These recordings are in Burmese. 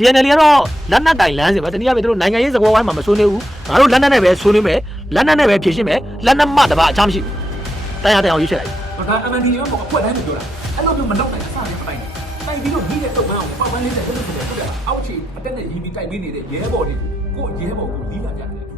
TNL ကတော့လက်နက်တိုင်လမ်းစဉ်ပဲတနည်းအားဖြင့်တို့နိုင်ငံရေးစကားဝိုင်းမှာမဆွေးနွေးဘူးငါတို့လက်နက်နဲ့ပဲဆွေးနွေးမယ်လက်နက်နဲ့ပဲဖြည့်ရှင်းမယ်လက်နက်မှတပါအချမ်းမရှိဘူးတိုင်းရတိုင်းအောင်ရွေးချယ်လိုက်ဒါ MND ရောပေါ့အခွက်တိုင်းကိုပြောတာအဲ့လိုမျိုးမလောက်နိုင်အစားနဲ့မတိုင်းနိုင်ပြီးတော့ဒီတဲ့တုတ်ပန်းအောင်ပတ်ပန်းလေးတဲ့ဘယ်လိုဖြစ်လဲဟုတ်တယ်လားအောက်ချီအတက်နဲ့ရီပြီးတိုက်ပြီးနေတဲ့ရဲဘော်တွေကိုကိုရဲဘော်ကိုလီးလာကြတယ်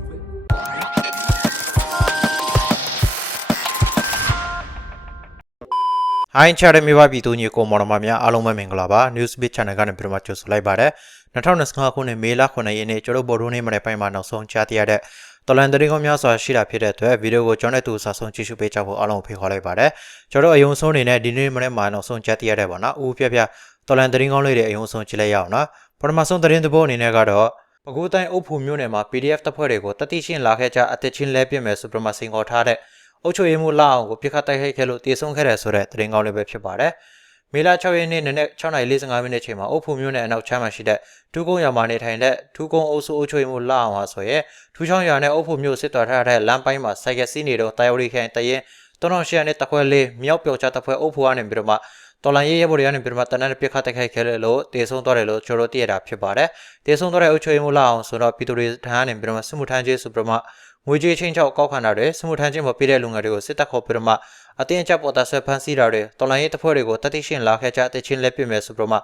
ဟိုင်းချရတဲ့မိဘပြည်သူညီကိုမော်တော်မများအားလုံးပဲမင်္ဂလာပါ Newsbeat Channel ကနေပြန်မကြိုဆိုလိုက်ပါတယ်2025ခုနှစ်မေလ9ရက်နေ့ကျွန်တော်ဗိုလ်ရုံးနေ့မနေ့ပိုင်းမှာနောက်ဆုံးကြားသိရတဲ့တော်လန်တရင်ကောင်းများစွာရှိတာဖြစ်တဲ့အတွက်ဗီဒီယိုကိုကျွန်တော်တို့စာဆုံးကြည့်ရှုပေးကြဖို့အားလုံးကိုဖိတ်ခေါ်လိုက်ပါတယ်ကျွန်တော်အယုံဆုံးအနေနဲ့ဒီနေ့မနေ့မှာနောက်ဆုံးကြားသိရတဲ့ပေါ့နော်ဦးပြပြတော်လန်တရင်ကောင်းလေးတွေအယုံဆုံးကြည့်လိုက်ရအောင်နော်ပထမဆုံးတရင်သဘောအနေနဲ့ကတော့ပကူတိုင်းအုပ်ဖူမျိုးနယ်မှာ PDF တပ်ဖွဲ့တွေကိုတတိရှင်းလာခဲ့ကြအသက်ချင်းလဲပြစ်မယ်ဆိုပြီးမှစိန်ခေါ်ထားတဲ့ အုပ်ချုပ်ရေးမှုလာအောင်ကိုပြစ်ခတ်တိုက်ခိုက်ခဲ့လို့တည်ဆုံးခဲ့တယ်ဆိုတဲ့တရင်ကောင်းလေးပဲဖြစ်ပါတယ်မေလ6ရက်နေ့နနက်6:45မိနစ်ချိန်မှာအုပ်ဖူမျိုးနယ်အနောက်ချမ်းမှာရှိတဲ့ထူးကုန်းရွာမှာနေထိုင်တဲ့ထူးကုန်းအုပ်စုအုပ်ချုပ်ရေးမှုလာအောင်ဟာဆိုရဲထူးချောင်းရွာနဲ့အုပ်ဖူမျိုးစစ်တော်ထားတဲ့လမ်းပိုင်းမှာစိုက်ကစီးနေတော့တာယော်ရီခိုင်တရင်3800နဲ့တခွဲလေးမြောက်ပြောက်ချတခွဲအုပ်ဖူကနေပြီးတော့မှတော်လန်ရေးရဲဘော်တွေကနေပြီးတော့မှတနက်ပြစ်ခတ်တိုက်ခိုက်ခဲ့လို့တည်ဆုံးသွားတယ်လို့ကျွန်တော်တို့သိရတာဖြစ်ပါတယ်တည်ဆုံးသွားတဲ့အုပ်ချုပ်ရေးမှုလာအောင်ဆိုတော့ပြည်သူတွေထမ်းနေပြီးတော့မှစစ်မှုထမ်းချင်းဆိုပြီးတော့မှ ငွေကြေးချင်းချောက်ကောက်ခံတာတွေစစ်မှုထမ်းချင်းမပြည့်တဲ့လူငယ်တွေကိုစစ်တပ်ခေါ်ပြီးတော့မှအတင်းအကျပ်ပေါ်တာဆွဲဖမ်းဆီးတာတွေတော်လိုင်းရေးတပ်ဖွဲ့တွေကိုတတိရှင်းလာခဲ့ကြတဲ့ချင်းလက်ပြစ်မယ်ဆိုပြီးတော့မှ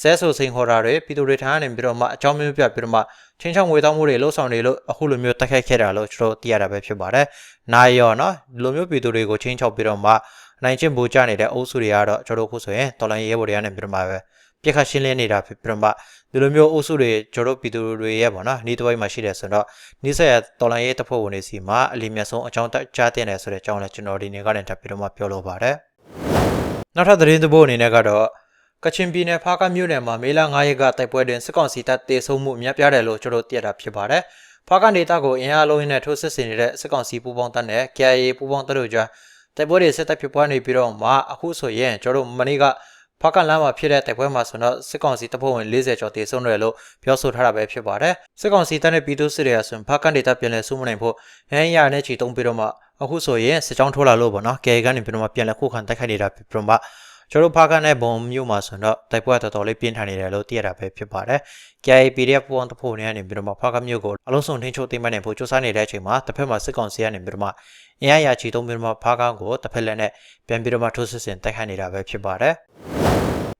ဆဲဆိုစိန်ခေါ်တာတွေပြည်သူတွေထမ်းနေပြီးတော့မှအကြောင်းမျိုးပြပြီးတော့မှချင်းချောက်ငွေတောင်းမှုတွေလှုပ်ဆောင်နေလို့အခုလိုမျိုးတက်ခတ်ခဲ့တာလို့ကျွန်တော်သိရတာပဲဖြစ်ပါတယ်။နိုင်ရောနော်ဒီလိုမျိုးပြည်သူတွေကိုချင်းချောက်ပြီးတော့မှနိုင်ချင်းဘူကြနေတဲ့အုပ်စုတွေကတော့ကျွန်တော်တို့ခုဆိုရင်တော်လိုင်းရေးဘော်တွေကနေပြီးတော့မှပဲ ပြက်ခတ်ရှင်းလင်းနေတာဖြစ်ပြီးတော့မှဒီလိုမျိုးအုပ်စုတွေကျွန်တော်တို့ပြည်သူတွေရဲ့ပေါ့နော်ဤတစ်ဝိုက်မှာရှိတယ်ဆိုတော့နိဆက်ရတော်လိုင်းရေးတပ်ဖွဲ့ဝင်တွေစီမှာအလီမြတ်ဆုံးအကြောင်းကြားတင်တယ်ဆိုတဲ့အကြောင်းလည်းကျွန်တော်ဒီနေ့ကနေထပ်ပြီးတော့မှပြောလိုပါတယ်နောက်ထပ်သတင်းသဘောအနေနဲ့ကတော့ကချင်ပြည်နယ်ဖားကမြို့နယ်မှာမေလ9ရက်ကတိုက်ပွဲတွင်စစ်ကောင်စီတပ်တေဆုံးမှုအများပြားတယ်လို့ကျွန်တော်သိရတာဖြစ်ပါတယ်ဖားကနေတပ်ကိုအင်အားလုံးနဲ့ထိုးစစ်ဆင်နေတဲ့စစ်ကောင်စီပူးပေါင်းတပ်နဲ့ KIA ပူးပေါင်းတပ်တို့ကြားတိုက်ပွဲတွေဆက်တိုက်ဖြစ်ပွားနေပြီးတော့မှအခုဆိုရင်ကျွန်တော်တို့မနေ့က ဖားကလမ်းမှာဖြစ်တဲ့တိုက်ပွဲမှာဆိုတော့စစ်ကောင်စီတပ်ဖွဲ့ဝင်40ကျော်တေဆုံးတယ်လို့ပြောဆိုထားတာပဲဖြစ်ပါတယ်စစ်ကောင်စီတပ်နဲ့ပြည်သူစစ်တွေကဆိုရင်ဖားကန်ဒေတာပြန်လည်စုမနိုင်ဖို့ဟန်ရနဲ့ချီတုံးပြီးတော့မှအခုဆိုရင်စစ်ကြောင်းထိုးလာလို့ပေါ့နော် KIA ကနေပြီးတော့မှပြန်လည်ခုခံတိုက်ခိုက်နေတာဖြစ်ပြီးတော့မှကျွန်တော်ဖားကန်နဲ့ဘုံမျိုးမှာဆိုတော့တိုက်ပွဲတော်တော်လေးပြင်းထန်နေတယ်လို့သိရတာပဲဖြစ်ပါတယ် KIA PDF ပူအောင်တဖို့နေကနေပြီးတော့မှဖားကမျိုးကိုအလုံးစုံထိန်းချုပ်သိမ်းပိုက်နိုင်ဖို့စူးစမ်းနေတဲ့အချိန်မှာတစ်ဖက်မှာစစ်ကောင်စီကနေပြီးတော့မှအင်အားရချီတုံးပြီးတော့မှဖားကကိုတစ်ဖက်လက်နဲ့ပြန်ပြီးတော့မှထိုးစစ်ဆင်တိုက်ခိုက်နေတာပဲဖြစ်ပါတယ်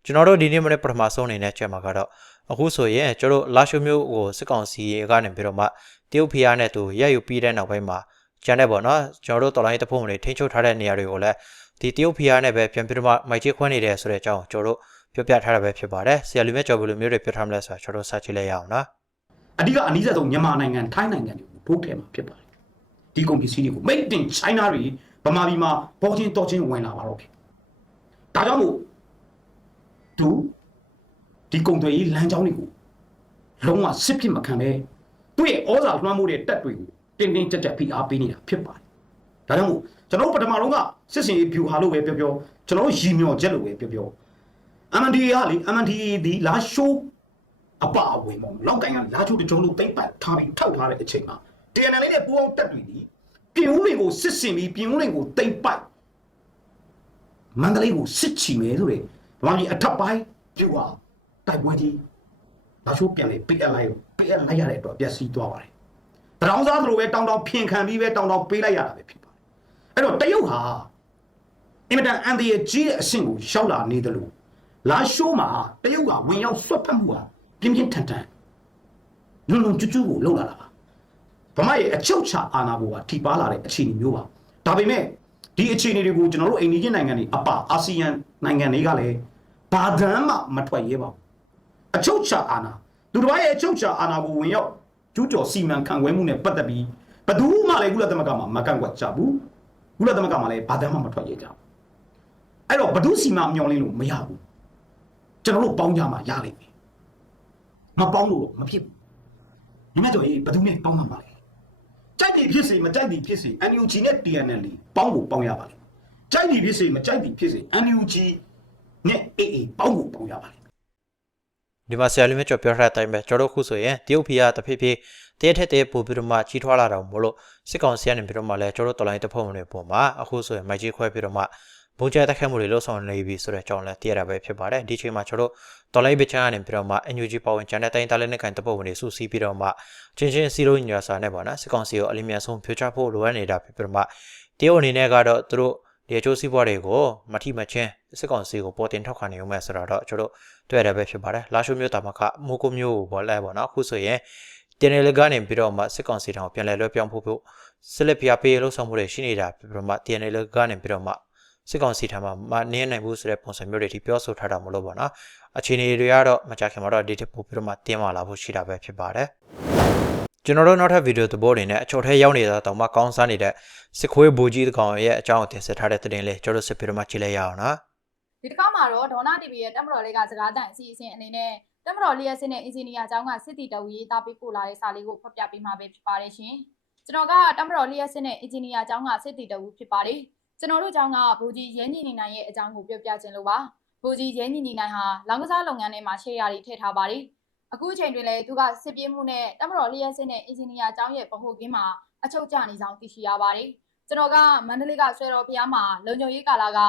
ကျွန်တော်တို့ဒီနေ့မနေ့ပထမဆုံးအနေနဲ့ချက်မှာကတော့အခုဆိုရင်ကျွန်တော်လာရှိုမျိုးကိုစစ်ကောင်စီကနေပြီးတော့မှတရုတ်ဖီးယားနဲ့သူရက်ယူပြီးတဲ့နောက်ပိုင်းမှာကျန်တဲ့ပေါ့နော်ကျွန်တော်တို့တော်လိုင်းတဖုံတွေထိန်းချုပ်ထားတဲ့နေရာတွေကိုလည်းဒီတရုတ်ဖီးယားနဲ့ပဲပြန်ပြီးတော့မှမိုက်ချခွန်းနေတယ်ဆိုတဲ့အကြောင်းကျွန်တော်တို့ပြောပြထားတာပဲဖြစ်ပါတယ်ဆရာလူမြတ်ကျော်ဘယ်လိုမျိုးတွေပြောထားမလဲဆိုတာကျွန်တော်တို့စကြည့်လိုက်ရအောင်နော်အဓိကအနည်းဆုံးမြန်မာနိုင်ငံထိုင်းနိုင်ငံတွေကိုထိုးထဲမှာဖြစ်ပါတယ်ဒီကုန်ပစ္စည်းတွေကို made in China တွေဗမာပြည်မှာပေါ်ချင်းတော်ချင်းဝင်လာပါတော့ဖြစ်ဒါကြောင့်မို့ သူဒီကုန်တွေလမ်းကြောင်းတွေကိုလုံးဝစစ်ဖြစ်မခံပဲသူ့ရဲ့ဩဇာလွှမ်းမိုးတဲ့တက်တွေကိုတင်းတင်းကြပ်ကြပ်ဖိအားပေးနေတာဖြစ်ပါတယ်ဒါကြောင့်မို့ကျွန်တော်တို့ပထမဆုံးကစစ်စင်ရေး view ဟာလို့ပဲပြောပြောကျွန်တော်တို့ရည်မျှော်ချက်လို့ပဲပြောပြော MNDA ကလေ MNDA ဒီလာရှိုးအပအဝင်ပေါ့လောက်တိုင်းကလာချိုးတကြုံလို့တိမ့်ပတ်ထားပြီးထောက်ထားတဲ့အချိန်မှာ TNL လေးနဲ့ပူအောင်တက်တွေဒီပြင်ဦးတွေကိုစစ်စင်ပြီးပြင်ဦးတွေကိုတိမ့်ပတ်မန္တလေးကိုစစ်ချီမယ်ဆိုတဲ့ ဗမာပြည်အထက်ပိုင်းပြူဟာတိုက်ပွဲကြီးလာချိုးပြန်လေ PLI ကို PLI လိုက်ရတဲ့အတွက်ပျက်စီးသွားပါတယ်တရောင်းစားသလိုပဲတောင်းတောင်းဖင်ခံပြီးပဲတောင်းတောင်းပေးလိုက်ရတာပဲဖြစ်ပါတယ်အဲ့တော့တရုတ်ဟာအင်မတန်အန်ဒီရဲ့ကြီးတဲ့အဆင့်ကိုရှောက်လာနေတယ်လို့လာရှိုးမှာတရုတ်ကဝင်ရောက်ဆွတ်ဖက်မှုဟာပြင်းပြင်းထန်ထန်လုံလုံကျွတ်ကျွတ်ကိုလှုပ်လာတာပါဗမာရဲ့အချုပ်ချအာဏာကိုကထိပါလာတဲ့အခြေအနေမျိုးပါဒါပေမဲ့ဒီအခြေအနေတွေကိုကျွန်တော်တို့အိန္ဒိယနိုင်ငံတွေအပါအာဆီယံနိုင်ငံတွေကလည်း ဘာဒန်းမှမထွက်ရဲပါဘူးအချုပ်ချအာဏာသူတို့ရဲ့အချုပ်ချအာဏာကိုဝင်ရောက်ကျူးကျော်စီမံခန့်ခွဲမှုနဲ့ပတ်သက်ပြီးဘယ်သူမှလည်းကုလသမဂ္ဂမှာမကန့်ကွက်ကြဘူးကုလသမဂ္ဂမှာလည်းဘာဒန်းမှမထွက်ရဲကြဘူးအဲ့တော့ဘယ်သူစီမံမျောလင်းလို့မရဘူးကျွန်တော်တို့ပေါင်းကြမှာရလိမ့်မယ်မပေါင်းလို့တော့မဖြစ်ဘူးဒီမဲ့တော့ရေးဘယ်သူနဲ့ပေါင်းမှာပါလဲကြိုက်တယ်ဖြစ်စေမကြိုက်တယ်ဖြစ်စေ NUG နဲ့ TNL လေးပေါင်းဖို့ပေါင်းရပါလိမ့်ကြိုက်တယ်ဖြစ်စေမကြိုက်တယ်ဖြစ်စေ NUG နဲ့ AA ပေါင်းဖို့ပေါင်းရပါလိမ့်ဒီမှာဆရာလူမျိုးကျော်ပြောထားတဲ့အတိုင်းပဲကျွန်တော်တို့ခုဆိုရင်တရုတ်ဖီကတဖြည်းဖြည်းတရက်ထက်တရက်ပို့ပြီးတော့မှကြီးထွားလာတော့မို့လို့စစ်ကောင်စီကနေပြီးတော့မှလဲကျွန်တော်တို့တော်လိုင်းတပ်ဖွဲ့ဝင်တွေပုံမှာအခုဆိုရင်မိုက်ကြီးခွဲပြီးတော့မှဘုံကျဲတက်ခတ်မှုတွေလှုပ်ဆောင်နေပြီဆိုတဲ့အကြောင်းလည်းသိရတာပဲဖြစ်ပါတယ်ဒီချိန်မှာကျွန်တော်တို့တော်လိုင်းဘစ်ချန်ကနေပြီးတော့မှ NUG ပါဝင်ချန်တဲ့တိုင်းသားလက်နက်ကန်တပ်ဖွဲ့ဝင်တွေစုစည်းပြီးတော့မှချင်းချင်းစီလိုညာစာနဲ့ပေါ့နော်စစ်ကောင်စီကိုအလင်းမြန်ဆုံးဖြိုချဖို့လိုအပ်နေတာဖြစ်ပြီးတော့မှတရုတ်အနေနဲ့ကတော့သူတို့ ဒီအကျိုးစီးပွားတွေကိုမထိမချင်းစစ်ကောင်စီကိုပေါ်တင်ထောက်ခံနေုံမဲ့ဆိုတော့ကျွန်တော်တို့တွေ့ရတာပဲဖြစ်ပါတယ်လာရှိုးမျိုးတာမခမိုးကုမျိုးကိုပေါ်လဲပေါ့နော်အခုဆိုရင်တင်နယ်လကနေပြီးတော့မှစစ်ကောင်စီတောင်ပြန်လဲလွှဲပြောင်းဖို့ဖို့စစ်လက်ပြပေးလှုပ်ဆောင်မှုတွေရှိနေတာပြီးတော့မှတင်နယ်လကနေပြီးတော့မှစစ်ကောင်စီထံမှာမနင်းနိုင်ဘူးဆိုတဲ့ပုံစံမျိုးတွေထိပြောဆိုထားတာမလို့ပေါ့နော်အခြေအနေတွေကတော့မကြခင်မှာတော့ဒီတစ်ပို့ပြီးတော့မှတင်းမာလာဖို့ရှိတာပဲဖြစ်ပါတယ် ကျွန်တော်တို့နောက်ထပ်ဗီဒီယိုသဘောတွေနဲ့အချို့ထဲရောက်နေတာတောင်မှကောင်းစားနေတဲ့စစ်ခွေးဘူကြီးတကောင်ရဲ့အကြောင်းကိုတင်ဆက်ထားတဲ့သတင်းလေးကျွန်တော်တို့စစ်ပြီးတော့မှကြည့်လိုက်ရအောင်နော်ဒီတစ်ခါမှာတော့ဒေါနာ TV ရဲ့တက်မတော်လေးကစကားတန်အစီအစဉ်အနေနဲ့တက်မတော်လေးရဲ့စစ်နဲ့အင်ဂျင်နီယာအကြောင်းကစစ်တီတဝူရေးသားပေးပို့လာတဲ့စာလေးကိုဖတ်ပြပေးမှာပဲဖြစ်ပါတယ်ရှင်။ကျွန်တော်ကတက်မတော်လေးရဲ့စစ်နဲ့အင်ဂျင်နီယာအကြောင်းကစစ်တီတဝူဖြစ်ပါတယ်။ကျွန်တော်တို့အကြောင်းကဘူကြီးရဲညီနေနိုင်ရဲ့အကြောင်းကိုပြောပြခြင်းလို့ပါ။ဘူကြီးရဲညီနေနိုင်ဟာလောင်ကစားလုပ်ငန်းထဲမှာရှယ်ယာတွေထည့်ထားပါတယ်။ အခုအချိန်တွင်လည်းသူကစစ်ပြေးမှုနဲ့တက်မတော်လေးရဲ့စစ်နဲ့အင်ဂျင်နီယာအကြောင်းရဲ့ဗဟိုကင်းမှာအချုပ်ကျနေဆောင်သိရှိရပါတယ်။ကျွန်တော်ကမန္တလေးကဆွဲတော်ဖျားမှာလုံခြုံရေးကာလာက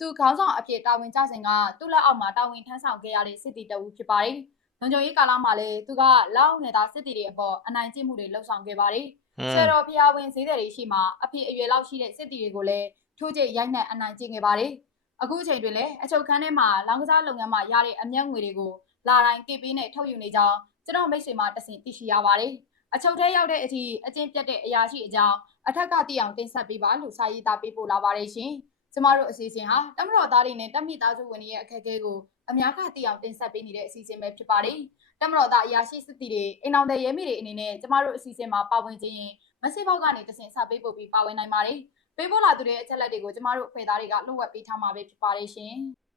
သူခေါင်းဆောင်အဖြစ်တာဝန်ကျစဉ်ကသူ့လက်အောက်မှာတာဝန်ထမ်းဆောင်ခဲ့ရတဲ့စစ်တီတအူဖြစ်ပါတယ်။လုံခြုံရေးကာလမှာလည်းသူကလက်အောက်နယ်သားစစ်တီတွေအပေါ်အနိုင်ကျင့်မှုတွေလှုပ်ဆောင်ခဲ့ပါတယ်။ဆယ်တော်ဖျားဝင်ဈေးသည်တွေရှိမှအဖြစ်အရွယ်လောက်ရှိတဲ့စစ်တီတွေကိုလည်းထိုးကျိတ်ရိုက်နှက်အနိုင်ကျင့်ခဲ့ပါတယ်။အခုအချိန်တွင်လည်းအချုပ်ခန်းထဲမှာလောင်ကစားလုပ်ငန်းမှာရတဲ့အမျက်ငွေတွေကို လာတိုင်းကိပေးနဲ့ထုတ်ယူနေကြောင်းကျွန်တော်မိတ်ဆွေမှတဆင်သိရှိရပါတယ်။အချုပ်ထဲရောက်တဲ့အထိအကျင့်ပြတ်တဲ့အရာရှိအကြောင်းအထက်ကသိအောင်တင်ဆက်ပေးပါလို့စာရေးသားပေးပို့လာပါတယ်ရှင်။ကျမတို့အစီအစဉ်ဟာတမတော်သားတွေနဲ့တက်မိသားစုဝင်တွေရဲ့အခက်အခဲကိုအများကသိအောင်တင်ဆက်ပေးနေတဲ့အစီအစဉ်ပဲဖြစ်ပါတယ်။တမတော်သားအရာရှိစစ်တီတွေအိမ်အောင်တဲ့ရဲမိတွေအနေနဲ့ကျမတို့အစီအစဉ်မှာပါဝင်ခြင်းရင်မဆေဘောက်ကနေတဆင်စပေးပို့ပြီးပါဝင်နိုင်ပါတယ်။ပေးပို့လာသူတွေရဲ့အချက်လက်တွေကိုကျမတို့အဖွဲ့သားတွေကလှုပ်ဝက်ပေးထားမှာပဲဖြစ်ပါတယ်ရှင်။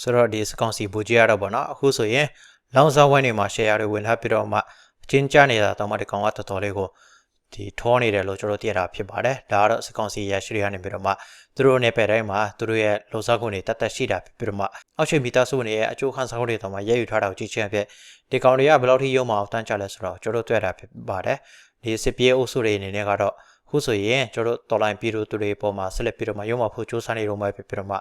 ဆိုတော့ဒီစစ်ကောင်စီဘူကြီးရတော့ပေါ့နော်အခုဆိုရင်လောင်စာဝိုင်းတွေမှာ share တွေဝင်လာပြီးတော့မှအချင်းကျနေတာတောင်မှဒီကောင်ကတော်တော်လေးကိုဒီထောနေတယ်လို့ကျွန်တော်သိရတာဖြစ်ပါတယ်ဒါကတော့စစ်ကောင်စီရရှိတွေကနေပြီးတော့မှသူတို့နယ်ပယ်တိုင်းမှာသူတို့ရဲ့လုံစားခွင့်တွေတတ်တတ်ရှိတာဖြစ်ပြီးတော့မှအောက်ခြေမီတာစုတွေရဲ့အကျိုးခံစားခွင့်တွေတောင်မှရဲယူထားတာကိုကြည့်ချင်းဖြစ်ဒီကောင်တွေကဘယ်လောက်ထိရုံမအောင်တန်းကြလဲဆိုတော့ကျွန်တော်တို့တွေ့တာဖြစ်ပါတယ်ဒီစစ်ပြေးအုပ်စုတွေအနေနဲ့ကတော့ခုဆိုရင်ကျွန်တော်တို့တော်လိုင်းပြည်သူတွေပေါ်မှာဆက်လက်ပြီးတော့မှရုံမဖို့စူးစမ်းနေတော့မှဖြစ်ပြီးတော့မှ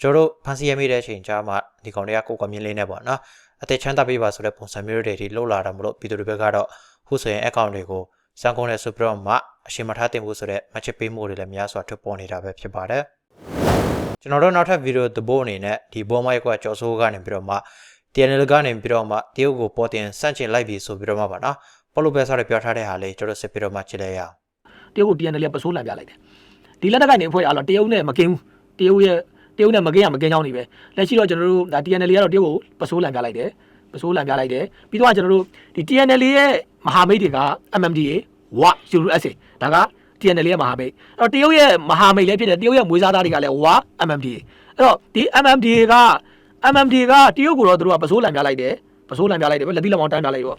ကျွန်တော်တို့ဖန်စီရမိတဲ့အချိန်ကြာမှဒီကောင်တွေကကိုယ်ကမြင်လေးနေပေါ့နော်အသက်ချမ်းသာပေးပါဆိုတဲ့ပုံစံမျိုးတွေဒီလှုပ်လာတာမလို့ပြည်သူတွေဘက်ကတော့ခုဆိုရင် account တွေကိုစံကုန်နဲ့ဆိုပြီးတော့မှအရှင်မထားတင်ဖို့ဆိုတဲ့ match ပေးမှုတွေလည်းများစွာထွက်ပေါ်နေတာပဲဖြစ်ပါတယ်ကျွန်တော်တို့နောက်ထပ်ဗီဒီယိုသဘောအနေနဲ့ဒီဘောမိုက်ကကြော်ဆိုးကနေပြီးတော့မှ TNL ကနေပြီးတော့မှတရုတ်ကိုပေါ်တင်စန့်ကျင်လိုက်ပြီဆိုပြီးတော့မှပါနော်ပေါ်လိုပဲစားရပြောထားတဲ့ဟာလေးကျွန်တော်စစ်ပြီးတော့မှကြည့်လိုက်ရအောင်တရုတ်ကို TNL ကပစိုးလန်ပြလိုက်တယ်ဒီလက်နက်ကနေအဖွဲ့အားလုံးတရုတ်နဲ့မကင်းဘူးတရုတ်ရဲ့ တရုတ်နဲ့မကင်းရမကင်းချောင်းနေပဲလက်ရှိတော့ကျွန်တော်တို့ဒါ TNL ကတော့တရုတ်ကိုပစိုးလန်ပြလိုက်တယ်ပစိုးလန်ပြလိုက်တယ်ပြီးတော့ကျွန်တော်တို့ဒီ TNL ရဲ့မဟာမိတ်တွေက MMDA ဝ USA ဒါက TNL ရဲ့မဟာမိတ်အဲ့တော့တရုတ်ရဲ့မဟာမိတ်လည်းဖြစ်တယ်တရုတ်ရဲ့မွေးစားသားတွေကလည်းဝ MMDA အဲ့တော့ဒီ MMDA က MMDA ကတရုတ်ကိုတော့သူတို့ကပစိုးလန်ပြလိုက်တယ်ပစိုးလန်ပြလိုက်တယ်ပဲလက်တိလက်မောင်းတန်းပြလိုက်တော့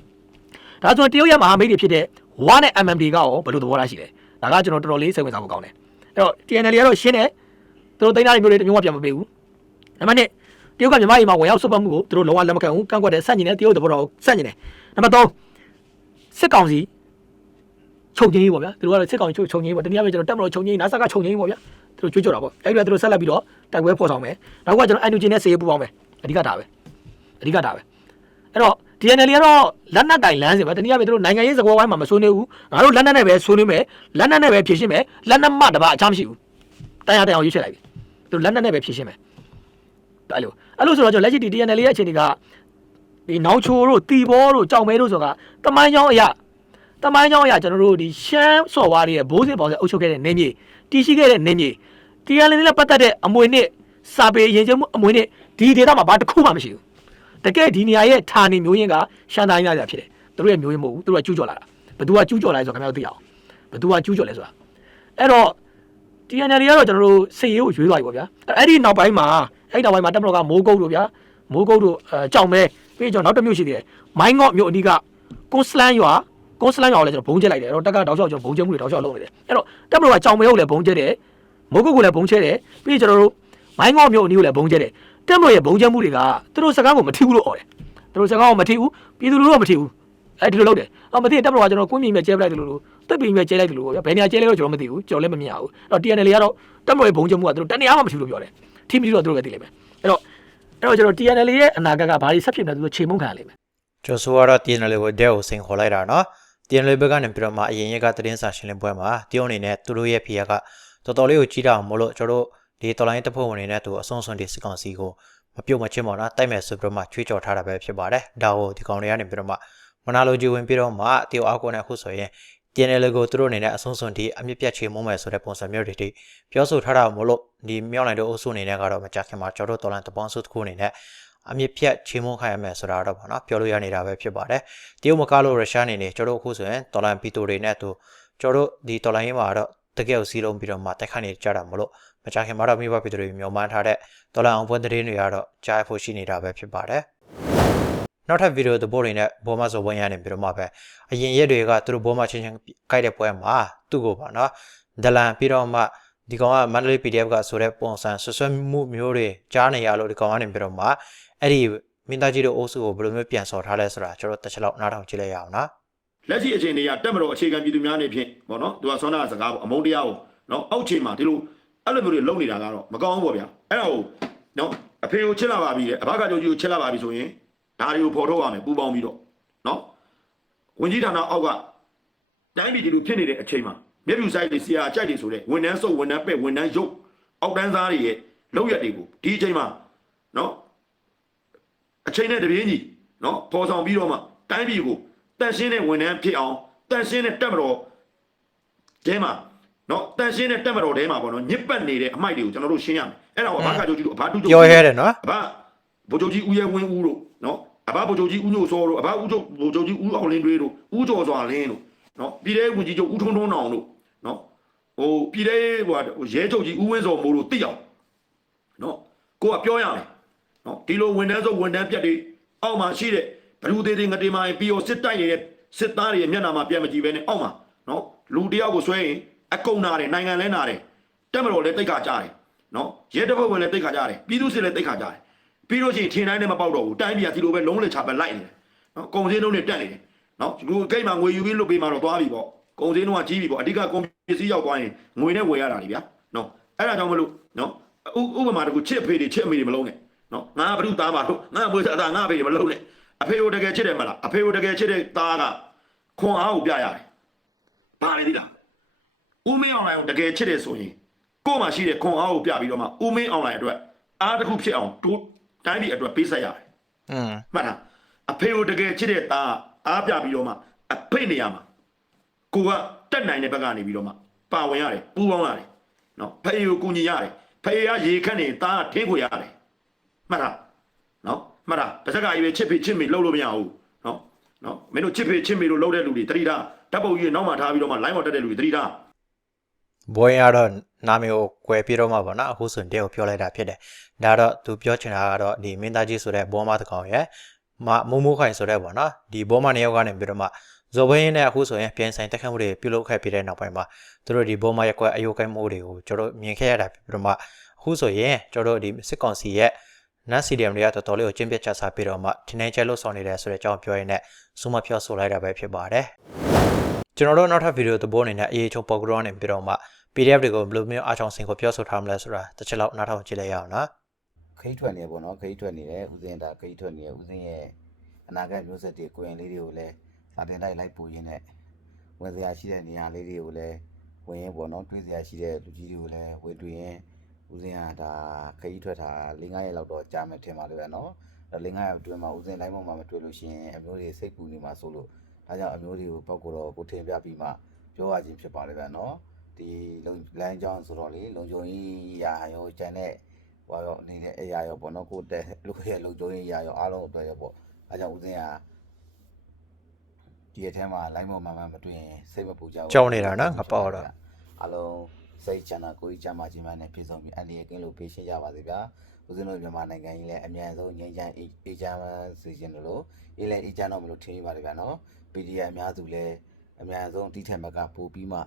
ဒါဆိုရင်တရုတ်ရဲ့မဟာမိတ်တွေဖြစ်တဲ့ဝနဲ့ MMD ကရောဘယ်လိုသဘောထားရှိလဲဒါကကျွန်တော်တော်တော်လေးစိတ်ဝင်စားဖို့ကောင်းတယ်အဲ့တော့ TNL ကတော့ရှင်းတယ် သူတို့တိန်းသားတွေမျိုးတွေတမျိုးမှပြန်မပေးဘူးနံပါတ်1တရုတ်ကမြန်မာပြည်မှာဝင်ရောက်စုပ်ပတ်မှုကိုသူတို့လုံးဝလက်မခံဘူးကန့်ကွက်တယ်ဆန့်ကျင်တယ်တရုတ်သဘောတော်ကိုဆန့်ကျင်တယ်နံပါတ်3စစ်ကောင်စီချုပ်ချင်းကြီးပေါ့ဗျာသူတို့ကတော့စစ်ကောင်စီချုပ်ချုပ်ချင်းကြီးပေါ့တနည်းအားဖြင့်ကျွန်တော်တက်မလို့ချုပ်ချင်းကြီးနာဆာကချုပ်ချင်းကြီးပေါ့ဗျာသူတို့ကြွေးကြော်တာပေါ့အဲ့ဒီကသူတို့ဆက်လက်ပြီးတော့တိုက်ပွဲဖော်ဆောင်မယ်နောက်ကကျွန်တော် NUG နဲ့စေရေးပူပေါင်းမယ်အဓိကဒါပဲအဓိကဒါပဲအဲ့တော့ DNL ကတော့လက်နက်တိုင်လမ်းစဉ်ပဲတနည်းအားဖြင့်သူတို့နိုင်ငံရေးစကွာဝိုင်းမှာမဆွေးနွေးဘူးငါတို့လက်နက်နဲ့ပဲဆွေးနွေးမယ်လက်နက်နဲ့ပဲဖြည့်ရှင်းမယ်လက်နက်မှတပါအချမ်းမရှိဘူးတရားတရားရွေးချယ်လိုက်ပြီ သူတို့လက်နက်နဲ့ပဲဖြည့်ရှင်းမယ်အဲ့လိုအဲ့လိုဆိုတော့ကျွန်တော်လက်ရှိဒီ DNL ရဲ့အခြေအနေကဒီနောက်ချိုတို့တီဘောတို့ကြောင်မဲတို့ဆိုတာတမိုင်းချောင်းအရာတမိုင်းချောင်းအရာကျွန်တော်တို့ဒီရှမ်းစော်ဝါးတွေရဲ့ဘိုးစစ်ပေါင်းဆက်အုပ်ချုပ်ခဲ့တဲ့နေမြေတီရှိခဲ့တဲ့နေမြေ DNL နဲ့ပတ်သက်တဲ့အမွေနှစ်စာပေရင်ကျမှုအမွေနှစ်ဒီဒေတာမှာဘာတစ်ခုမှမရှိဘူးတကယ်ဒီနေရာရဲ့ဌာနေမျိုးရင်းကရှမ်းတိုင်းသားကြဖြစ်တယ်သူတို့ရဲ့မျိုးရင်းမဟုတ်ဘူးသူတို့ကကျူးကျော်လာတာဘသူကကျူးကျော်လာလဲဆိုတော့ခင်ဗျားတို့သိအောင်ဘသူကကျူးကျော်လဲဆိုတာအဲ့တော့ TNL ကတော့ကျွန်တော်တို့စေရေးကိုရွေးသွားပြီပေါ့ဗျာအဲ့ဒီနောက်ပိုင်းမှာအဲ့ဒီနောက်ပိုင်းမှာတက်မတော်ကမိုးကုတ်တို့ဗျာမိုးကုတ်တို့အဲကြောင်မဲပြီးကျွန်တော်နောက်တစ်မျိုးရှိသေးတယ်မိုင်းငေါ့မျိုးအနီးကကွန်စလန်ရွာကွန်စလန်ရွာကိုလည်းကျွန်တော်ဘုံကျဲလိုက်တယ်အဲ့တော့တက်ကတောက်လျှောက်ကျွန်တော်ဘုံကျဲမှုတွေတောက်လျှောက်လုပ်နေတယ်အဲ့တော့တက်မတော်ကကြောင်မဲကိုလည်းဘုံကျဲတယ်မိုးကုတ်ကိုလည်းဘုံကျဲတယ်ပြီးကျွန်တော်တို့မိုင်းငေါ့မျိုးအနီးကိုလည်းဘုံကျဲတယ်တက်မတော်ရဲ့ဘုံကျဲမှုတွေကသူတို့စကားကိုမထီဘူးလို့អော်တယ်သူတို့စကားကိုမထီဘူးပြည်သူလူထုကမထီဘူး အဲဒီလိုလုပ်တယ်အော်မသိရင်တက်မတော်ကကျွန်တော်ကွင်းမြင်မြဲကျဲပလိုက်တယ်လို့တက်ပြီးမြဲကျဲလိုက်တယ်လို့ဗျာဘယ်နေရာကျဲလဲတော့ကျွန်တော်မသိဘူးကျွန်တော်လည်းမမြင်ရဘူးအဲ့တော့ TNL ကတော့တက်မတော်ရဲ့ဘုံကျမှုကသူတို့တနေရာမှမရှိလို့ပြောတယ်ထီမီတော့သူတို့ပဲသိလိမ့်မယ်အဲ့တော့အဲ့တော့ကျွန်တော် TNL ရဲ့အနာဂတ်ကဘာတွေဆက်ဖြစ်နေလဲသူတို့ချိန်မုံခံရလိမ့်မယ်ကျော်ဆိုကတော့ TNL ကိုတဲ့ကိုစိန်ခေါ်လိုက်တာနော် TNL ဘက်ကနေပြီးတော့မှအရင်ရက်ကသတင်းစာရှင်းလင်းပွဲမှာတရုတ်အနေနဲ့သူတို့ရဲ့ဖီယာကတော်တော်လေးကိုကြီးတာအောင်မလို့ကျွန်တော်တို့ဒီတော်လိုင်းတပ်ဖွဲ့ဝင်တွေနဲ့သူအဆုံးစွန်ဒီစစ်ကောင်စီကိုမပြုတ်မချင်းပေါ့နော်တိုက်မဲ့ဆိုပြီးတော့မှချွေးကြော်ထားတာပဲဖြစ်ပါတယ်ဒါကိုဒီကောင်တွေကနေပြီးတော့မှ မနာလိုကြီးဝင်ပြီးတော့မှတရုတ်အားကိုနဲ့အခုဆိုရင် TNL ကိုသူတို့အနေနဲ့အဆုံးစွန်ဒီအမြင့်ပြတ်ချေမုံမယ်ဆိုတဲ့ပုံစံမျိုးတွေတိပြောဆိုထားတာမို့လို့ဒီမြောက်နိုင်တို့အုပ်စုအနေနဲ့ကတော့မကြခင်မှာကျွန်တော်တို့တော်လိုင်းတပေါင်းစုတစ်ခုအနေနဲ့အမြင့်ဖြတ်ချေမုန်းခိုင်းရမယ်ဆိုတာတော့ဗောနော်ပြောလို့ရနေတာပဲဖြစ်ပါတယ်တရုတ်မကားလို့ရုရှားအနေနဲ့ကျွန်တော်တို့အခုဆိုရင်ဒေါ်လာပီတိုတွေနဲ့သူကျွန်တော်တို့ဒီဒေါ်လာရင်းမှာတော့တကယ်ကိုစီးလုံးပြီးတော့မှတက်ခတ်နေကြတာမလို့မကြခင်မှာတော့မိဘပီတိုတွေမျောမှန်းထားတဲ့ဒေါ်လာအောင်ပွဲသတင်းတွေကတော့ကြားဖို့ရှိနေတာပဲဖြစ်ပါတယ် နောက်ထပ်ဗီဒီယိုသဘောတွေနဲ့ဘောမဆိုဝင်ရနေပြီးတော့မှပဲအရင်ရက်တွေကသူတို့ဘောမချင်းချင်းကိုက်တဲ့ပွဲမှာသူ့ကိုပါနော်ဒလန်ပြီးတော့မှဒီကောင်ကမန္တလေး PDF ကဆိုတဲ့ပုံစံဆွဆွဲမှုမျိုးတွေကြားနေရလို့ဒီကောင်ကနေပြီးတော့မှအဲ့ဒီမင်းသားကြီးတို့အုပ်စုကိုဘယ်လိုမျိုးပြန်ဆော်ထားလဲဆိုတာကျွန်တော်တစ်ချက်လောက်နားထောင်ကြည့်လိုက်ရအောင်နော်လက်ရှိအခြေအနေကတက်မတော်အခြေခံပြည်သူများနေဖြင့်ဗောနော်သူကဆောင်းနာစကားပေါ့အမုန်းတရားကိုနော်အောက်ခြေမှာဒီလိုအဲ့လိုမျိုးတွေလုပ်နေတာကတော့မကောင်းဘူးပေါ့ဗျာအဲ့ဒါကိုနော်အဖေကိုချစ်လာပါပြီလေအဘကကြောကြီးကိုချစ်လာပါပြီဆိုရင် ဒါတွေကိုဖော်ထုတ်ရမယ်ပူပေါင်းပြီးတော့နော်ဝင်ကြီးဌာနအောက်ကတိုင်းပြည်ဒီလိုဖြစ်နေတဲ့အချိန်မှာမျက်ဖြူဆိုင်တွေဆရာအကြိုက်တွေဆိုတဲ့ဝန်ထမ်းစုပ်ဝန်ထမ်းပဲ့ဝန်ထမ်းရုပ်အောက်တန်းသားတွေရဲ့လောက်ရက်တွေကိုဒီအချိန်မှာနော်အချိန်နဲ့တပြေးညီနော်ပေါ်ဆောင်ပြီးတော့မှတိုင်းပြည်ကိုတန်ရှင်းတဲ့ဝန်ထမ်းဖြစ်အောင်တန်ရှင်းတဲ့တက်မတော်တဲမှာနော်တန်ရှင်းတဲ့တက်မတော်တဲမှာပေါ့နော်ညစ်ပတ်နေတဲ့အမိုက်တွေကိုကျွန်တော်တို့ရှင်းရမယ်အဲ့ဒါကိုအဘကကြိုးကြီးတို့အဘတူတူပြောရဲတယ်နော်အဘဗိုလ်ချုပ်ကြီးဦးရဲဝင်းဦးတို့နော် အဘဗိုလ်ချုပ်ကြီးဦးညိုစောတို့အဘဦးချုပ်ဗိုလ်ချုပ်ကြီးဦးအောင်လင်းတွေးတို့ဦးကျော်စွာလင်းတို့နော်ပြည်ထောင်ဝင်ကြီးချုပ်ဦးထုံးထုံးအောင်တို့နော်ဟိုပြည်ထောင်ဟိုရဲချုပ်ကြီးဦးဝင်းစောမိုးတို့သိအောင်နော်ကိုကပြောရမယ်နော်ဒီလိုဝန်ထမ်းစုဝန်ထမ်းပြတ်တွေအောက်မှာရှိတဲ့ဘလူသေးသေးငတေမာရင်ပြီးတော့စစ်တိုက်နေတဲ့စစ်သားတွေရဲ့မျက်နှာမှာပြန်မကြည့်ပဲနဲ့အောက်မှာနော်လူတယောက်ကိုဆွဲရင်အကုန်နာတယ်နိုင်ငံလဲနာတယ်တက်မတော်လဲတိတ်ခါကြတယ်နော်ရဲတပ်ဖွဲ့ဝင်လဲတိတ်ခါကြတယ်ပြည်သူစစ်လဲတိတ်ခါကြတယ် ပြီးလို့ရှိရင်ထင်တိုင်းနဲ့မပေါက်တော့ဘူးတိုင်းပြည်ကဒီလိုပဲလုံးလက်ချပဲလိုက်နေတယ်နော်ကုန်စည်နှုန်းတွေတက်နေတယ်နော်ဒီလိုကိတ်မှာငွေယူပြီးလွတ်ပေးမှတော့သွားပြီပေါ့ကုန်စည်နှုန်းကကြီးပြီပေါ့အဓိကကုန်ပစ္စည်းရောက်သွားရင်ငွေနဲ့ဝယ်ရတာလေဗျာနော်အဲ့ဒါကြောင့်မလို့နော်ဥဥပမာတကူချစ်အဖေတွေချစ်အမေတွေမလုံးနဲ့နော်ငါဘုရုသားပါလို့ငါမွေးစားသားငါဖေမလုံးနဲ့အဖေကိုတကယ်ချစ်တယ်မလားအဖေကိုတကယ်ချစ်တဲ့သားကခွန်အားကိုပြရတယ်ပါလေဒီလားဦးမင်းအောင်လိုင်ကိုတကယ်ချစ်တယ်ဆိုရင်ကို့မှာရှိတဲ့ခွန်အားကိုပြပြီးတော့မှဦးမင်းအောင်လိုင်အတွက်အားတစ်ခုဖြစ်အောင် တိုးတိုင်းပြည်အတွက်ပေးဆက်ရတယ်อืมမှတ်လားအဖေကိုတကယ်ချစ်တဲ့သားအားပြပြီးတော့မှအဖေနေရမှာကိုကတက်နိုင်တဲ့ဘက်ကနေပြီးတော့မှပါဝင်ရတယ်ပူပေါင်းရတယ်နော်ဖေကိုကူညီရတယ်ဖေကရေခတ်နေသားကထင်းခွေရတယ်မှတ်လားနော်မှတ်လားတစ်စက်ကကြီးပဲချစ်ဖေချစ်မေလှုပ်လို့မရဘူးနော်နော်မင်းတို့ချစ်ဖေချစ်မေလို့လှုပ်တဲ့လူတွေတတိတာဓာတ်ပုံကြီးနောက်မှထားပြီးတော့မှ line ပေါ်တက်တဲ့လူတွေတတိတာဘွဲရတော့ နာမည်ကိုကွယ်ပြီးတော့မှဗောနော်အခုဆိုရင်တဲ့ကိုပြောလိုက်တာဖြစ်တယ်ဒါတော့သူပြောချင်တာကတော့ဒီမင်းသားကြီးဆိုတဲ့ဘောမတကောင်ရဲ့မမိုးမိုးခိုင်ဆိုတဲ့ဗောနော်ဒီဘောမနှစ်ယောက်ကနေပြီးတော့မှဇော်ဘင်းနဲ့အခုဆိုရင်ပြန်ဆိုင်တက်ခတ်မှုတွေပြုလုပ်ခဲ့ပြီးတဲ့နောက်ပိုင်းမှာသူတို့ဒီဘောမရက်ကွက်အယုတ်ကိုင်းမှုတွေကိုကျွန်တော်မြင်ခဲ့ရတာပြီးတော့မှအခုဆိုရင်ကျွန်တော်တို့ဒီစစ်ကောင်စီရဲ့နတ်စီဒီယမ်တွေကတော်တော်လေးကိုကျင်းပချစားပြီးတော့မှဒီနေ့ကျလို့ဆောင်နေတယ်ဆိုတဲ့အကြောင်းပြောရင်းနဲ့စူမပြောဆိုလိုက်တာပဲဖြစ်ပါတယ်ကျွန်တော်တို့နောက်ထပ်ဗီဒီယိုသဘောအနေနဲ့အေးချုံပေါ်ဂရောနေပြီးတော့မှ PDF တွေကိုဘယ်လိုမျိုးအားချောင်းစင်ကိုပြောဆိုထားမလဲဆိုတာတစ်ချက်လောက်နားထောင်ကြည့်လိုက်ရအောင်နော်ခရီးထွက်နေပေါ့နော်ခရီးထွက်နေတယ်ဦးစင်းဒါခရီးထွက်နေတယ်ဦးစင်းရဲ့အနာဂတ်မျိုးဆက်တွေကိုရင်လေးတွေကိုလည်းစာတင်လိုက်လိုက်ပူရင်းနဲ့ဝင်စရာရှိတဲ့နေရာလေးတွေကိုလည်းဝင်ရင်ပေါ့နော်တွေးစရာရှိတဲ့လူကြီးတွေကိုလည်းဝေတွေ့ရင်ဦးစင်းကဒါခရီးထွက်တာ၄-၅ရက်လောက်တော့ကြာမယ်ထင်ပါလေပဲနော်အဲ၄-၅ရက်အတွင်းမှာဦးစင်းလိုင်းပေါ်မှာမတွေ့လို့ရှိရင်အမျိုးတွေစိတ်ပူနေမှာဆိုလို့ဒါကြောင့်အမျိုးတွေကိုပောက်ကိုတော့ကိုထင်ပြပြီးမှပြောရခြင်းဖြစ်ပါလေပဲနော် ဒီလုံလမ်းကြောင်းဆိုတော့လေလုံခြုံရေးရာရောကျန်တဲ့ဟိုရောအနေနဲ့အရာရောပေါ့နော်ကိုတက်လူရဲ့လုံကျုံရေးအရာရောအားလုံးအတွက်ရောပေါ့အဲကြောင့်ဦးစင်းကဒီအထဲမှာ line ပေါ်မှာမှမတွေ့ရင်စိတ်မပူကြဘူးကြောက်နေတာနော်ငါပေါ့တော့အားလုံးစိတ်ချမ်းသာကိုယ်ကြီးချမ်းသာခြင်းများနဲ့ပြည့်စုံပြီးအန္တရာယ်ကင်းလို့ပေးရှင်းကြပါစေဗျာဦးစင်းတို့မြန်မာနိုင်ငံကြီးလည်းအမြန်ဆုံးငြိမ်းချမ်းအေးအေးချမ်းစေခြင်းလို့အေးလည်းအေးချမ်းတော့မလို့ထင်ရပါတယ်ဗျာနော် PDF အများစုလည်းအမြန်ဆုံးတိထက်မကပို့ပြီးမှ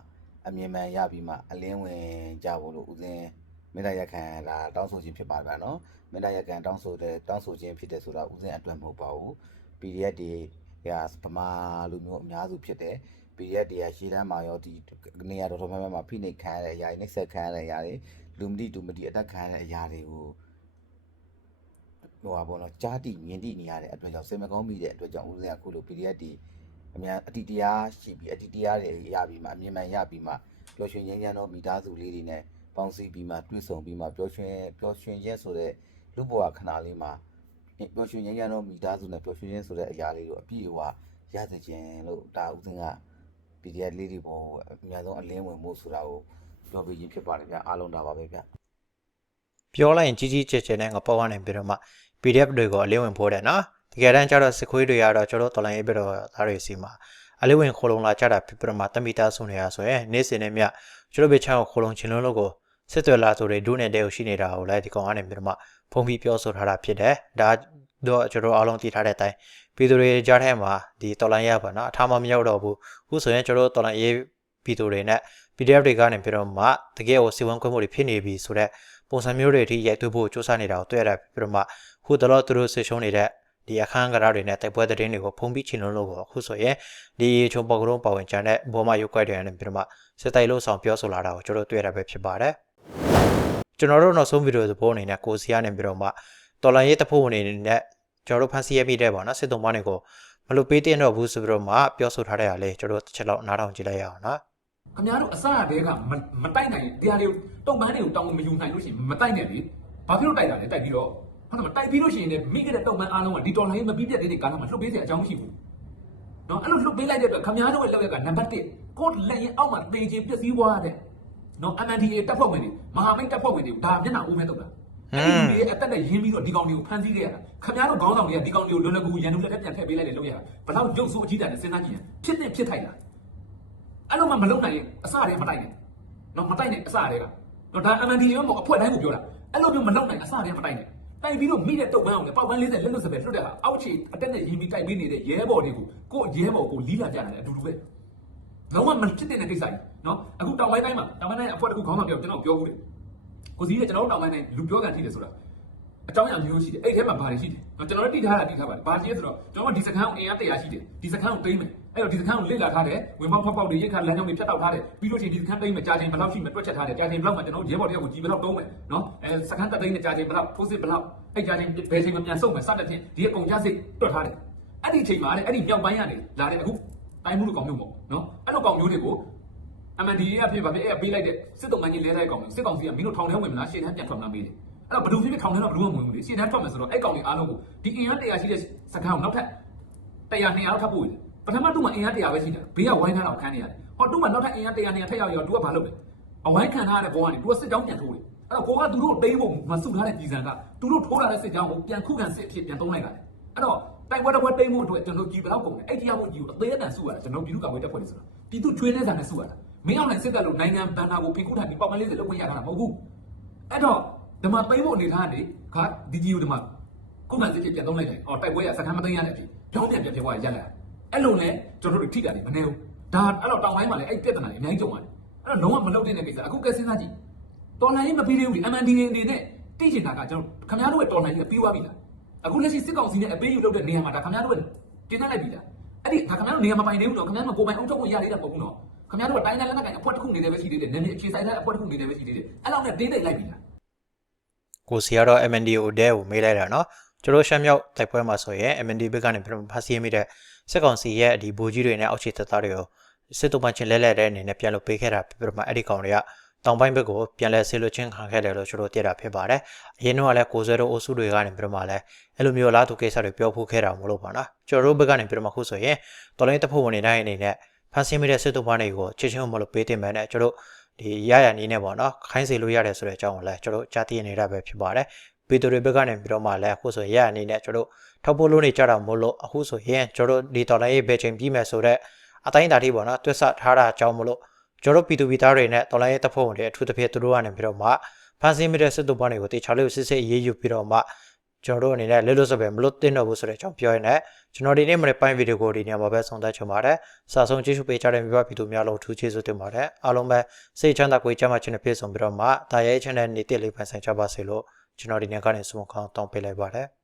အမြင်မှန်ရပြီးမှအလင်းဝင်ကြဖို့လို့ဦးစင်းမေတ္တာရက်ခံလာတောင်းဆိုခြင်းဖြစ်ပါဗျာနော်မေတ္တာရက်ခံတောင်းဆိုတဲ့တောင်းဆိုခြင်းဖြစ်တယ်ဆိုတာဦးစင်းအတွက်မဟုတ်ပါဘူး PDF တွေရာဗမာလူမျိုးအများစုဖြစ်တယ် PDF တရားရှေ့တန်းမှာရောဒီနေရာတော်တော်များများမှာဖိနှိပ်ခံရတဲ့အရာတွေနှိပ်စက်ခံရတဲ့အရာတွေလူမတိတူမတိအတက်ခံရတဲ့အရာတွေကိုဟိုပါဘောနော်ကြားတိမြင်တိနေရတဲ့အတွက်ကြောင့်စိတ်မကောင်းမိတဲ့အတွက်ကြောင့်ဦးဇင်းကခုလို PDF ဒီ အများအတိတရားရှိပြီးအတိတရားတွေရပြီးမှအမြင်မှန်ရပြီးမှပျော်ရွှင်ငြိမ်းချမ်းသောမိသားစုလေးတွေနဲ့ပေါင်းစည်းပြီးမှတွေ့ဆုံပြီးမှပျော်ရွှင်ပျော်ရွှင်ခြင်းဆိုတဲ့လူဘဝခဏလေးမှာပျော်ရွှင်ငြိမ်းချမ်းသောမိသားစုနဲ့ပျော်ရွှင်ခြင်းဆိုတဲ့အရာလေးကိုအပြည့်အဝရစေခြင်းလို့ဒါဦးဇင်းက PDF လေးတွေပေါ်အများဆုံးအလင်းဝင်မှုဆိုတာကိုပြောပြခြင်းဖြစ်ပါတယ်ဗျအားလုံးဒါပါပဲဗျပြောလိုက်ရင်ကြီးကြီးကျယ်ကျယ်နဲ့ငပေါက်ကနေပြီးတော့မှ PDF တွေကိုအလေးဝင်ဖို့တယ်နော် တကယ်တမ်းကျတော့စစ်ခွေးတွေကတော့ကျွန်တော်တော်လိုင်းရေးပြီးတော့သားတွေစီမှာအလေးဝင်ခိုးလုံလာကြတာဖြစ်ပြီးတော့မှတမိသားစုနေရဆိုရင်နေ့စဉ်နဲ့မြကျွန်တော်ဘေချောင်းခိုးလုံချင်းလုံးလို့ကိုစစ်သွေလာဆိုတွေဒုနဲ့တဲကိုရှိနေတာကိုလည်းဒီကောင်ကနေပြီးတော့မှဖုံပြီးပြောဆိုထားတာဖြစ်တယ်ဒါတော့ကျွန်တော်အားလုံးသိထားတဲ့အတိုင်းပြည်သူတွေကြားထဲမှာဒီတော်လိုင်းရပါနော်အထားမမရောက်တော့ဘူးအခုဆိုရင်ကျွန်တော်တော်လိုင်းရေးပြည်သူတွေနဲ့ PDF တွေကနေပြီးတော့မှတကယ်ကိုစီဝန်းခွင့်မှုတွေဖြစ်နေပြီဆိုတော့ပုံစံမျိုးတွေအထိရိုက်သွင်းဖို့စူးစမ်းနေတာကိုတွေ့ရတာပြီးတော့မှခုတလောသူတို့ဆွေးရှုံးနေတဲ့ ဒီအခန်းကဏ္ဍတွေနဲ့တိုက်ပွဲသတင်းတွေကိုဖုံးပြီးချင်လို့လို့အခုဆိုရင်ဒီချုံပေါကရုံးပါဝင်ကြတဲ့ဘောမရုပ်ကွက်တွေနဲ့ပြီးတော့မှစစ်တိုက်လို့ဆောင်ပြောဆိုလာတာကိုကျွန်တော်တွေ့ရတာပဲဖြစ်ပါတယ်ကျွန်တော်တို့နောက်ဆုံးဗီဒီယိုသဘောအနေနဲ့ကိုစီကနေပြီးတော့မှတော်လန်ရေးတဖို့အနေနဲ့ကျွန်တော်တို့ဖန်စီရမိတဲ့ပေါ့နော်စစ်တုံးမတွေကိုမလို့ပေးတင်တော့ဘူးဆိုပြီးတော့မှပြောဆိုထားတဲ့အားလေးကျွန်တော်တစ်ချက်လောက်နားထောင်ကြည့်လိုက်ရအောင်နော်ခင်ဗျားတို့အစအတည်းကမမတိုက်နိုင်တရားတွေကိုတုံပန်းတွေကိုတောင်းမယူနိုင်လို့ရှိရင်မတိုက်နဲ့လေဘာဖြစ်လို့တိုက်တာလဲတိုက်ပြီးတော့ ဟုတ်တယ်မတိုက်ပြီးလို့ရှိရင်လည်းမိခဲ့တဲ့တုံပန်းအားလုံးကဒီတော်လိုင်းမပြီးပြတ်သေးတဲ့ကာလမှာလှုပ်ပေးစရာအကြောင်းမရှိဘူးနော်အဲ့လိုလှုပ်ပေးလိုက်တဲ့အတွက်ခင်ဗျားတို့ရဲ့လောက်ရကနံပါတ်1ကိုယ်လက်ရင်အောက်မှာတင်ချင်းပြည့်စည်သွားတဲ့နော် MNDA တပ်ဖွဲ့ဝင်တွေမဟာမိတ်တပ်ဖွဲ့ဝင်တွေဒါမျက်နှာဦးမဲတုတ်တာအဲ့ဒီတွေအသက်နဲ့ရင်းပြီးတော့ဒီကောင်တွေကိုဖမ်းဆီးခဲ့ရတာခင်ဗျားတို့ခေါင်းဆောင်တွေကဒီကောင်တွေကိုလွယ်လွယ်ကူကူရန်သူလက်ထက်ပြန်ထည့်ပေးလိုက်တယ်လို့ရတာဘယ်တော့ရုပ်ဆိုးအကြီးတန်းနဲ့စဉ်းစားကြည့်ရင်ဖြစ်နေဖြစ်ထိုက်တာအဲ့လိုမှမလုပ်နိုင်ရင်အစတည်းမတိုက်နဲ့နော်မတိုက်နဲ့အစတည်းကနော်ဒါ MND ရောမအဖွဲ့တိုင်းကိုပြောတာအဲ့လိုမျိုးမလုပ်နိုင်အစတည်းမတိုက်နဲ့ တိုက်ပြီးတော့မိတဲ့တုတ်ပန်းအောင်လေပေါက်ပန်း40လက်လွတ်စပယ်လွတ်တဲ့ဟာအောက်ခြေအတက်နဲ့ရင်းပြီးတိုက်ပေးနေတဲ့ရဲဘော်တွေကိုကိုရဲဘော်ကိုလီးလာကြတယ်အတူတူပဲလုံးဝမဖြစ်တဲ့ကိစ္စကြီးနော်အခုတောင်ပိုင်းတိုင်းမှာတောင်ပိုင်းတိုင်းအဖွဲ့တစ်ခုခေါင်းဆောင်ပြောကျွန်တော်ပြောဘူးတယ်ကိုစီးကကျွန်တော်တို့တောင်ပိုင်းတိုင်းလူပြောကန်ထိတယ်ဆိုတာအကြောင်းအရာမျိုးရှိတယ်အဲ့ထဲမှာဘာတွေရှိတယ်နော်ကျွန်တော်တို့တိထားတာတိထားပါတယ်ဘာရှိလဲဆိုတော့ကျွန်တော်တို့ဒီစခန်းကိုအင်အား100ရှိတယ်ဒီစခန်းကိုသိမ်းမယ် အဲ့တော့ဒီစခန်းကိုလစ်လာထားတယ်ဝင်ပေါက်ဖောက်ပေါက်တွေရိတ်ခါလမ်းကြောင်းတွေဖြတ်တောက်ထားတယ်ပြီးလို့ရှိရင်ဒီစခန်းသိမ်းမယ်ကြာချိန်ဘယ်လောက်ရှိမယ်တွက်ချက်ထားတယ်ကြာချိန်ဘယ်လောက်မှကျွန်တော်တို့ရဲဘော်တယောက်ကိုကြီးဘယ်လောက်တုံးမယ်နော်အဲစခန်းတက်သိမ်းတဲ့ကြာချိန်ဘယ်လောက်ထိုးစစ်ဘယ်လောက်အဲ့ကြာချိန်ဘယ်ချိန်မှပြန်ဆုံးမယ်စတဲ့ဖြင့်ဒီအကုန်ကြစိတ်တွက်ထားတယ်အဲ့ဒီချိန်မှာလေအဲ့ဒီမြောက်ပိုင်းကနေလာတဲ့အခုတိုင်းမှုလိုကောင်မျိုးပေါ့နော်အဲ့လိုကောင်မျိုးတွေကို MNDA ကဖြစ်ပါဖြစ်အဲ့ပေးလိုက်တဲ့စစ်တုံးမကြီးလဲတဲ့ကောင်စစ်ကောင်စီကမင်းတို့ထောင်ထဲဝင်မလားရှေ့တန်းပြန်ထွက်မလားမေးတယ်အဲ့တော့ဘယ်သူဖြစ်ဖြစ်ထောင်ထဲတော့ဘယ်သူမှမဝင်ဘူးလေရှေ့တန်းထွက်မယ်ဆိုတော့အဲ့ကောင်တွေအားလုံးကိုဒီအင်အား100ရှိတဲ့စခန်းကိုနောက်ထပ်100 200လောက်ထပ်ပို့ရတယ်ပ ထမသူ့မှာအင်အား100ပဲရှိတယ်ဘေးကဝိုင်းထားတော့ခန်းနေရတယ်ဟောသူ့မှာနောက်ထပ်အင်အား100 200ထပ်ရောက်ရောသူကဘာလုပ်လဲအဝိုင်းခံထားရတဲ့ဘောကနေသူကစစ်ကြောင်းပြန်ထိုးတယ်အဲ့တော့ကိုကသူတို့တိမ့်ဖို့မဆုထားတဲ့ပြည်စံကသူတို့ထိုးလာတဲ့စစ်ကြောင်းကိုပြန်ခုခံစစ်အဖြစ်ပြန်သုံးလိုက်တာအဲ့တော့တိုက်ပွဲတစ်ပွဲတိမ့်ဖို့အတွက်ကျွန်တော်ကြည်ဘယ်တော့ကုန်တယ်အဲ့တရားဖို့ကြည်ကိုအသေးအတန်ဆုရတာကျွန်တော်ပြည်သူ့ကာကွယ်တပ်ဖွဲ့တွေဆိုတာပြည်သူချွေးနေစားနဲ့ဆုရတာမင်းအောင်နဲ့စစ်တပ်လို့နိုင်ငံဘန်နာကိုဖိခုထားပြီးပေါက်မလေးစစ်လုပ်ခွင့်ရတာမဟုတ်ဘူးအဲ့တော့ဓမ္မသိမ့်ဖို့အနေထားကနေခါဒီဂျီကိုဓမ္မခုမှစစ်ဖြစ်ပြန်သုံးလိုက်တယ်အော်တိုက်ပွဲကစခန်းမသိမ်းရတဲ့အဖြစ်ကြောင်းပြန်ပြန်ဖြစ်သွားရရက်လာ အဲ့လိုနဲ့ကျွန်တော်တို့ထိတာနေမနေဘူးဒါအဲ့တော့တောင်ပိုင်းမှာလည်းအဲ့ပြဿနာတွေအများကြီးကြုံရတယ်အဲ့တော့လုံးဝမလုပ်တဲ့ကိစ္စအခုကဲစဉ်းစားကြည့်တော်လိုင်းကြီးမပြီးသေးဘူးဒီ MND တွေအနေနဲ့တိကျတာကကျွန်တော်ခင်ဗျားတို့ရဲ့တော်လိုင်းကြီးကပြီးသွားပြီလားအခုလက်ရှိစစ်ကောင်စီနဲ့အပေးယူလုပ်တဲ့နေရာမှာဒါခင်ဗျားတို့ကတင်လိုက်ပြီလားအဲ့ဒီဒါခင်ဗျားတို့နေရာမပိုင်သေးဘူးတော့ခင်ဗျားတို့ကိုပိုင်အောင်ထုတ်ဖို့ရသေးတာမဟုတ်ဘူးနော်ခင်ဗျားတို့ကတိုင်းတိုင်းလက်နက်ကင်အဖွဲ့တစ်ခုနေတယ်ပဲရှိသေးတယ်နည်းနည်းအခြေဆိုင်တဲ့အဖွဲ့တစ်ခုနေတယ်ပဲရှိသေးတယ်အဲ့လောက်နဲ့တင်းတိတ်လိုက်ပြီလားကိုစီကတော့ MND ကိုဒဲကိုမေးလိုက်တာနော် ကျွန်တော်ရှမ်းမြောက်တိုက်ပွဲမှာဆိုရင် MND ဘက်ကနေပြန်ဖာစီမိတဲ့စစ်ကောင်စီရဲ့ဒီဘူကြီးတွေနဲ့အောက်ခြေတပ်သားတွေကိုစစ်တုံးပန်းချင်းလဲလဲတဲ့အနေနဲ့ပြန်လို့ပေးခဲ့တာပြပြမှာအဲ့ဒီကောင်တွေကတောင်ပိုင်းဘက်ကိုပြန်လဲဆေးလွချင်းခံခဲ့တယ်လို့ကျွန်တော်သိတာဖြစ်ပါတယ်အရင်တော့လည်းကိုဇဲတို့အိုစုတွေကနေပြမှာလဲအဲ့လိုမျိုးလားသူကိစ္စတွေပြောဖို့ခဲ့တာမလို့ပါနော်ကျွန်တော်တို့ဘက်ကနေပြမှာခုဆိုရင်တော်လိုင်းတပ်ဖွဲ့ဝင်တွေတိုင်းအနေနဲ့ဖန်ဆင်းမိတဲ့စစ်တုံးပန်းတွေကိုချစ်ချင်းမလို့ပေးတင်မယ်နဲ့ကျွန်တော်ဒီရရနီးနေပေါ့နော်ခိုင်းစေလို့ရတယ်ဆိုတဲ့အကြောင်းကိုလည်းကျွန်တော်ကြားသိနေတာပဲဖြစ်ပါတယ် ပီတိုတွေဘက်ကနေပြီးတော့မှလည်းအခုဆိုရရအနေနဲ့ကျွန်တော်ထောက်ပို့လို့နေကြတာမလို့အခုဆိုရင်ကျွန်တော်ဒီတော်လိုင်းရေးဘယ်ချိန်ပြီးမယ်ဆိုတော့အတိုင်းတာတိပေါ့နော်တွက်ဆထားတာအကြောင်းမလို့ကျွန်တော်ပီတူပီသားတွေနဲ့တော်လိုင်းရေးတပ်ဖွဲ့ဝင်တွေအထူးသဖြင့်သူတို့ကနေပြီးတော့မှဖန်ဆင်းမိတဲ့စစ်တုံးပန်းတွေကိုတေချာလေးစစ်စစ်အေးအေးယူပြီးတော့မှကျွန်တော်တို့အနေနဲ့လွတ်လွတ်စပယ်မလွတ်တင်တော့ဘူးဆိုတဲ့အကြောင်းပြောရင်းနဲ့ကျွန်တော်ဒီနေ့မနေ့ပိုင်းဗီဒီယိုကိုဒီနေရာမှာပဲဆုံးသက်ချင်ပါတယ်။စာဆုံးကြည့်ရှုပေးကြတဲ့မိဘပြည်သူများလုံးထူးချေးစွတင်ပါတယ်။အားလုံးပဲစိတ်ချမ်းသာကိုယ်ကျမ်းမာခြင်းနဲ့ပြည့်စုံပြီးတော့မှဒါရဲခြင်းနဲ့နေတဲ့လေးပိုင်ဆိုင်ကြပါစေလို့ ကျွန်တော်ဒီနေ့ကနေဆုမကောင်းတောင်းပေးလိုက်ပါတယ်။